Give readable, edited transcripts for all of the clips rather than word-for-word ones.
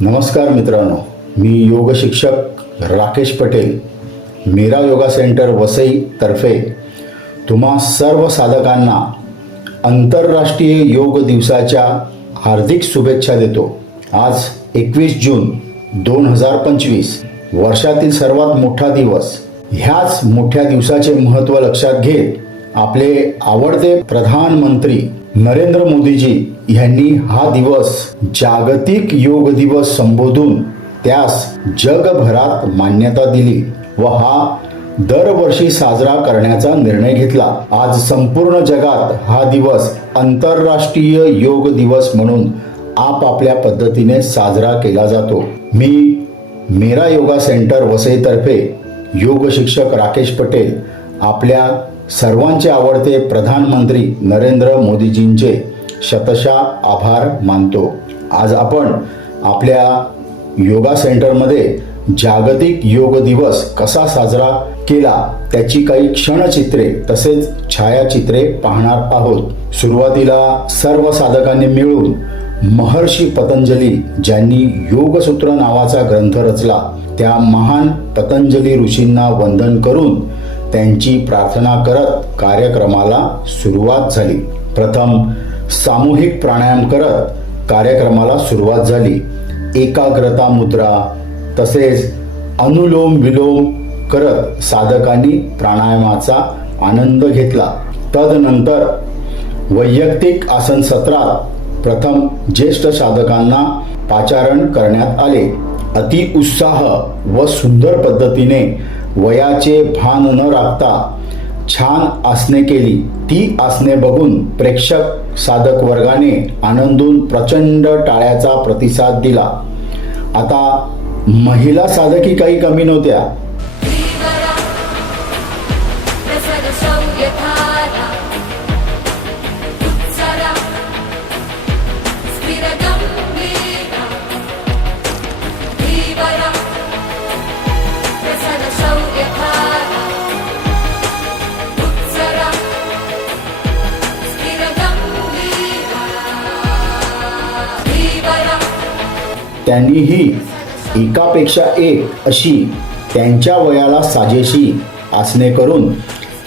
नमस्कार मित्रांनो, मी योग शिक्षक राकेश पटेल, मेरा योगा सेंटर वसई तर्फे तुम्हा सर्व साधकांना आंतरराष्ट्रीय योग दिवसाच्या हार्दिक शुभेच्छा देतो। आज 21 जून 2025 वर्षातील सर्वात मोठा दिवस। ह्याच मोठ्या दिवसाचे महत्त्व लक्षात घेत आपले आवडते प्रधानमंत्री नरेंद्र मोदीजी यांनी हा दिवस जागतिक योग दिवस संबोधून त्यास जगभरात मान्यता दिली व हा दरवर्षी साजरा करण्याचा निर्णय घेतला। आज संपूर्ण जगात हा दिवस आंतरराष्ट्रीय योग दिवस म्हणून आपापल्या पद्धतीने साजरा केला जातो। मी मेरा योगा सेंटर वसई तर्फे योग शिक्षक राकेश पटेल आपल्या सर्वांचे आवडते प्रधानमंत्री नरेंद्र मोदीजींचे शतशः आभार मानतो। आज आपण आपल्या योगा सेंटरमध्ये जागतिक योग दिवस कसा साजरा केला त्याची काही क्षणचित्रे तसेच छायाचित्रे पाहणार आहोत। सुरुवातीला सर्व साधकांनी मिळून महर्षी पतंजली ज्यांनी योगसूत्र नावाचा ग्रंथ रचला त्या महान पतंजली ऋषींना वंदन करून त्यांची प्रार्थना करत कार्यक्रमाला सुरुवात झाली। प्रथम सामूहिक प्राणायाम करत कार्यक्रमाला सुरुवात झाली। एकाग्रता मुद्रा तसेच अनुलोम विलोम करत साधकांनी प्राणायामाचा आनंद घेतला। तदनंतर वैयक्तिक आसन सत्रात प्रथम ज्येष्ठ साधकांना पाचारण करण्यात आले। अति उत्साह व सुंदर पद्धतीने वयाचे भान न राखता छान आसने केली। ती आसने बघून प्रेक्षक साधक वर्गाने आनंदून प्रचंड टाळ्याचा प्रतिसाद दिला। आता महिला साधकी काही कमी नव्हत्या। त्यांनीही एकापेक्षा एक अशी त्यांच्या वयाला साजेशी आसने करून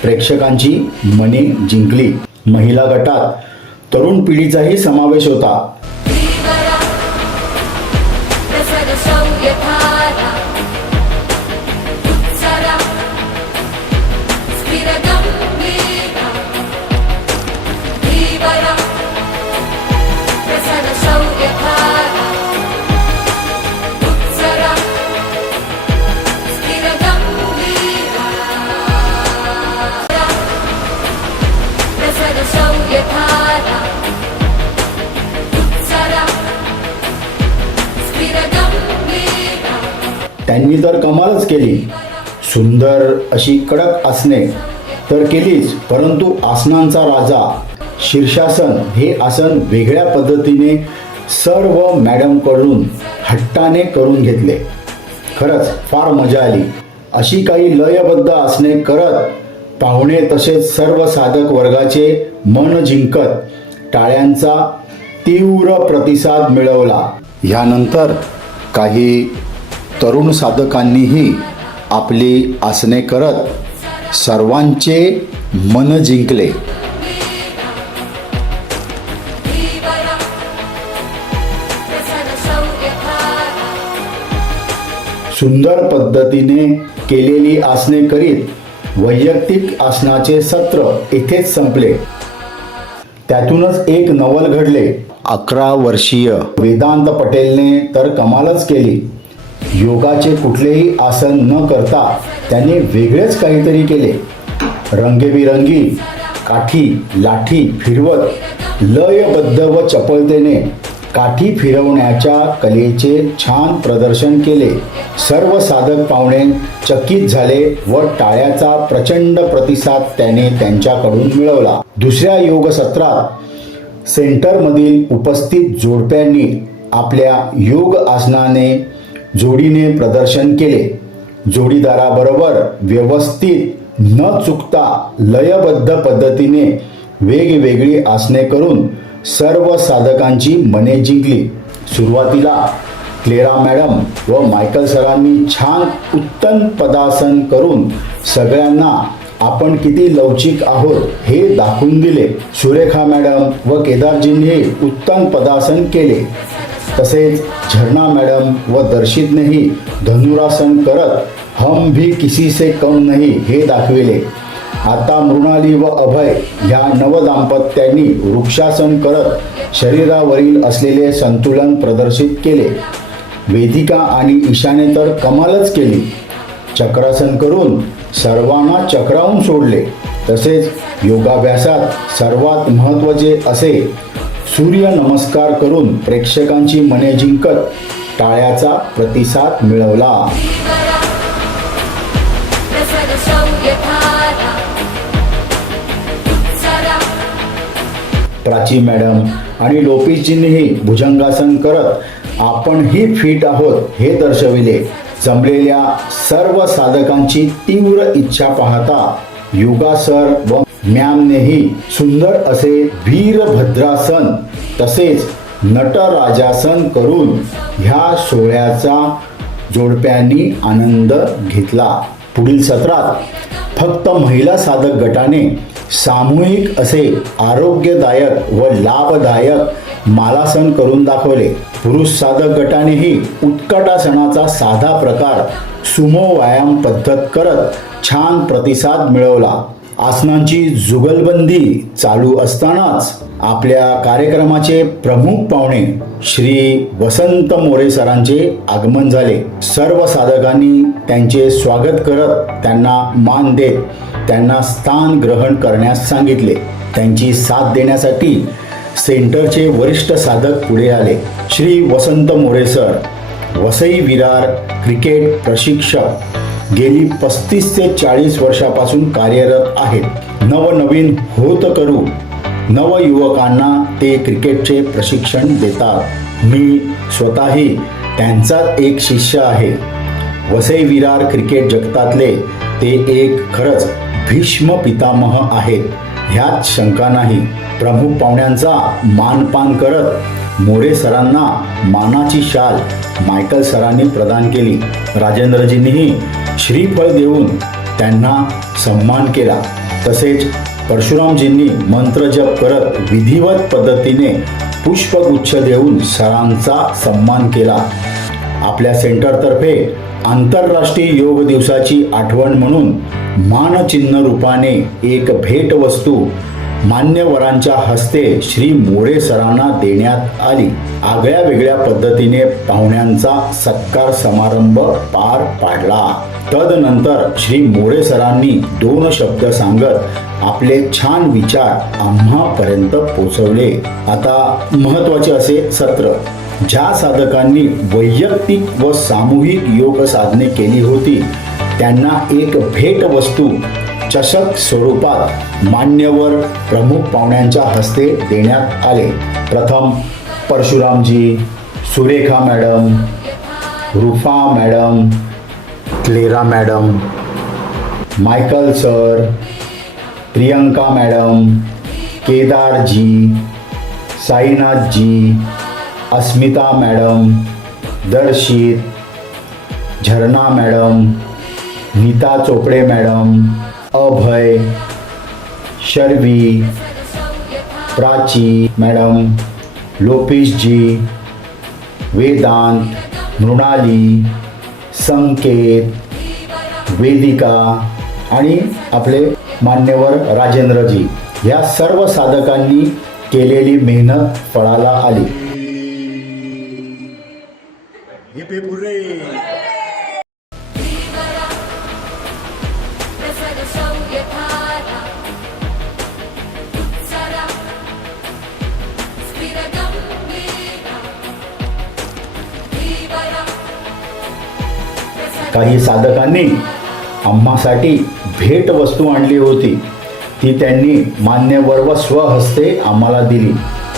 प्रेक्षकांची मने जिंकली। महिला गटात तरुण पिढीचाही समावेश होता। त्यांनी तर कमालच केली। सुंदर अशी कडक आसने तर केलीच, परंतु आसनांचा राजा शीर्षासन हे आसन वेगळ्या पद्धतीने सर्व मॅडमकडून हट्टाने करून घेतले। खरंच फार मजा आली। अशी काही लयबद्ध आसने करत पाहुणे तसेच सर्व साधक वर्गाचे मन जिंकत टाळ्यांचा तीव्र प्रतिसाद मिळवला। यानंतर काही तरुण साधकांनीही आपली आसने करत सर्वांचे मन जिंकले। सुंदर पद्धतीने केलेली आसने करीत वैयक्तिक आसनाचे सत्र येथेच संपले। त्यातूनच एक नवल घडले। 11 वर्षीय वेदांत पटेलने तर कमालच केली। योगाचे कुठलेही आसन न करता त्याने वेगळेच काहीतरी केले। रंगेबिरंगी काठी लाठी फिरवत लयबद्ध व चपळतेने काठी फिरवण्याच्या कलेचे छान प्रदर्शन केले। सर्व साधक पाहुणे चकित झाले व टाळ्याचा प्रचंड प्रतिसाद त्याने त्यांच्याकडून मिळवला। दुसऱ्या योग सत्रात सेंटरमधील उपस्थित जोडप्यांनी आपल्या योग आसनाने जोडीने प्रदर्शन केले। जोडीदाराबरोबर व्यवस्थित न चुकता लयबद्ध पद्धतीने वेगवेगळी आसने करून सर्व साधकांची मने जिंकली। सुरुवातीला क्लेरा मॅडम व मायकल सरांनी छान उत्तम पदासन करून सगळ्यांना आपण किती लवचिक आहोत हे दाखवून दिले. सुरेखा मॅडम व केदारजींनी उत्तम पदासन केले. तसेच झरना मॅडम व दर्शितनेही धनुरासन करत हम भी किसी से कम नहीं हे दाखविले. आता मृणाली व अभय ह्या नवदाम्पत्यांनी वृक्षासन करत शरीरावरील असलेले संतुलन प्रदर्शित केले. वेदिका आणि ईशाने तर कमालच केली. चक्रासन करून सर्वांना चक्रावून सोडले. तसेच योगाभ्यासात सर्वात महत्त्वाचे असे सूर्य नमस्कार करून प्रेक्षकांची मने जिंकत टाळ्याचा प्रतिसाद मिळवला. प्राची मॅडम आणि लोपेशजींनीही भुजंगासन करत आपणही फिट आहोत हे दर्शविले. जमलेल्या सर्व साधकांची तीव्र इच्छा पाहता योगा सर व मॅमनेही सुंदर असे वीरभद्रासन तसेच नटराजासन करून ह्या सोहळ्याचा जोडप्यांनी आनंद घेतला. पुढील सत्रात फक्त महिला साधक गटाने सामूहिक असे आरोग्यदायक व लाभदायक मालासन करून दाखवले. पुरुष साधक गटानेही उत्कटासनाचा साधा प्रकार सुमो व्यायाम पद्धत करत छान प्रतिसाद मिळवला. आसनांची जुगलबंदी चालू असतानाच आपल्या कार्यक्रमाचे प्रमुख पाहुणे श्री वसंत मोरे सरांचे आगमन झाले. सर्व साधकांनी त्यांचे स्वागत करत त्यांना मान देत त्यांना स्थान ग्रहण करण्यास सांगितले. त्यांची साथ देण्यासाठी सेंटरचे वरिष्ठ साधक पुढे आले. श्री वसंत मोरे सर वसई विरार क्रिकेट प्रशिक्षक गेली 35 ते 40 वर्षापासून कार्यरत आहेत. नवनवीन होत करू नवयुवकांना ते क्रिकेटचे प्रशिक्षण देतात. मी स्वतःही त्यांचाच एक शिष्य आहे. वसई विरार क्रिकेट जगतातले ते एक खरंच भीष्म पितामह आहेत ह्यात शंका नाही. प्रमुख पाहुण्यांचा मानपान करत मोरे सरांना मानाची शाल मायकल सरांनी प्रदान केली. राजेंद्रजींनीही श्रीफळ देऊन त्यांना सन्मान केला. तसेच परशुरामजींनी मंत्रजप करत विधिवत पद्धतीने पुष्पगुच्छ देऊन सरांचा सन्मान केला. आपल्या सेंटरतर्फे आंतरराष्ट्रीय योग दिवसाची आठवण म्हणून मानचिन्ह रूपाने एक भेटवस्तू मान्यवरांच्या हस्ते श्री मोरे सरांना देण्यात आली. आगळ्या वेगळ्या पद्धतीने पाहुण्यांचा सत्कार समारंभ पार पाडला. तदनंतर श्री मोरे सरांनी 2 शब्द सांगत आपले छान विचार आम्हापर्यंत पोहोचवले. आता महत्त्वाचे असे सत्र. ज्या साधकांनी वैयक्तिक व सामूहिक योग साधने केली होती त्यांना एक भेटवस्तू चषक स्वरूपात मान्यवर प्रमुख पाहुण्यांच्या हस्ते देण्यात आले. प्रथम Parshuramji, Surekha madam, Rufa madam, Clara madam, Michael sir, Priyanka madam, Kedarji, Sainathji, Asmita madam, Darshit, Jharna madam, Neeta Chopde madam, Abhay, Sharvi, Prachi madam, Lopeshji, Vedant, Mrunali, Sanket, Vedika आणि आपले मान्यवर राजेंद्रजी या सर्व साधकांनी केलेली मेहनत फळाला आली. काही साधकांनी आम्हासाठी भेटवस्तू आणली होती. ती त्यांनी मान्यवर व स्वहस्ते आम्हाला दिली.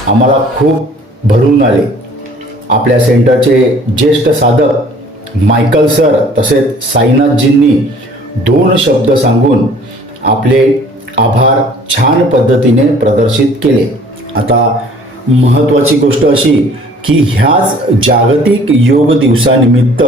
आम्हाला खूप भरून आले. आपल्या सेंटरचे ज्येष्ठ साधक मायकल सर तसेच साईनाथजींनी 2 शब्द सांगून आपले आभार छान पद्धतीने प्रदर्शित केले. आता महत्त्वाची गोष्ट अशी की ह्याच जागतिक योग दिवसानिमित्त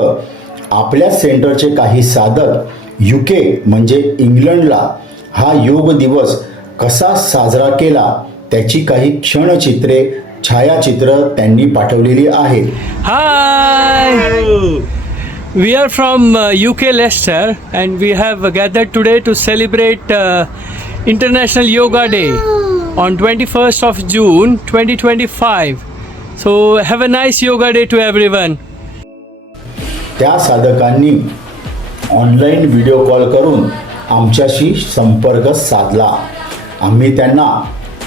आपल्या सेंटरचे काही साधक UK म्हणजे इंग्लंडला हा योग दिवस कसा साजरा केला त्याची काही क्षणचित्रे छायाचित्र त्यांनी पाठवलेली आहेत. Hi! We are from UK Leicester and we have gathered today to celebrate International Yoga Day on 21st of June 2025. So have a nice yoga day to everyone. त्या साधकांनी ऑनलाईन व्हिडिओ कॉल करून आमच्याशी संपर्क साधला. आम्ही त्यांना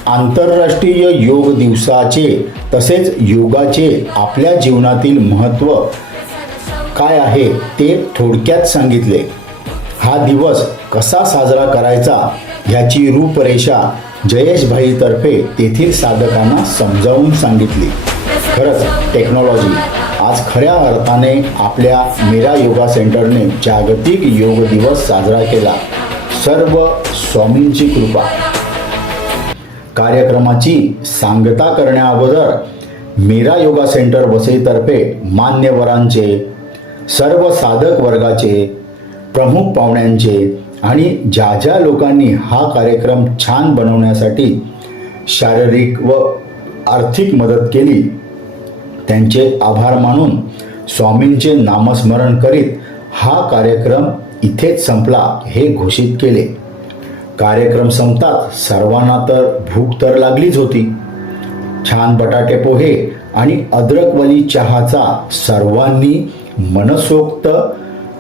आंतरराष्ट्रीय योग दिवसाचे तसेच योगाचे आपल्या जीवनातील महत्त्व काय आहे ते थोडक्यात सांगितले. हा दिवस कसा साजरा करायचा ह्याची रूपरेषा जयेशभाईतर्फे तेथील साधकांना समजावून सांगितली. खरंच टेक्नॉलॉजी आज खऱ्या अर्थाने आपल्या मेरा योगा सेंटरने जागतिक योग दिवस साजरा केला. सर्व स्वामींची कृपा. कार्यक्रमाची सांगता करण्याअगोदर मेरा योगा सेंटर वसईतर्फे मान्यवरांचे, सर्व साधक वर्गाचे, प्रमुख पाहुण्यांचे आणि ज्या ज्या लोकांनी हा कार्यक्रम छान बनवण्यासाठी शारीरिक व आर्थिक मदत केली त्यांचे आभार मानून स्वामींचे नामस्मरण करीत हा कार्यक्रम इथेच संपला हे घोषित केले. कार्यक्रम संपतात सर्वांना तर भूक तर लागलीच होती. छान बटाटे पोहे आणि अद्रकवली चहाचा सर्वांनी मनसोक्त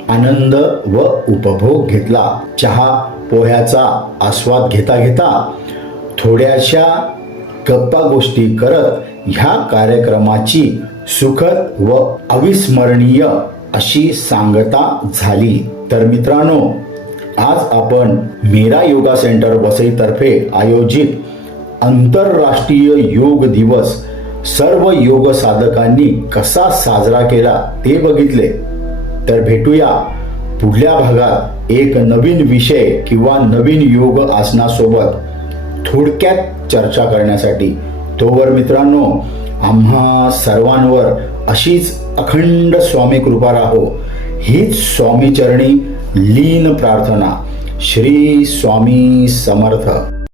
आनंद व उपभोग घेतला. चहा पोह्याचा आस्वाद घेता घेता थोड्याशा गप्पा गोष्टी करत ह्या कार्यक्रमाची सुखद व अविस्मरणीय अशी सांगता झाली. तर मित्रांनो, आज आपण मेरा योगा सेंटर वसईतर्फे आयोजित आंतरराष्ट्रीय योग दिवस सर्व योग साधकांनी कसा साजरा केला ते बघितले. तर भेटूया पुढल्या भागात एक नवीन विषय किंवा नवीन योग आसनासोबत थोडक्यात चर्चा करण्यासाठी. तोवर मित्रांनो, आम्हा सर्वांवर अशीच अखंड स्वामी कृपा राहो हीच स्वामी चरणी लीन प्रार्थना. श्री स्वामी समर्थ.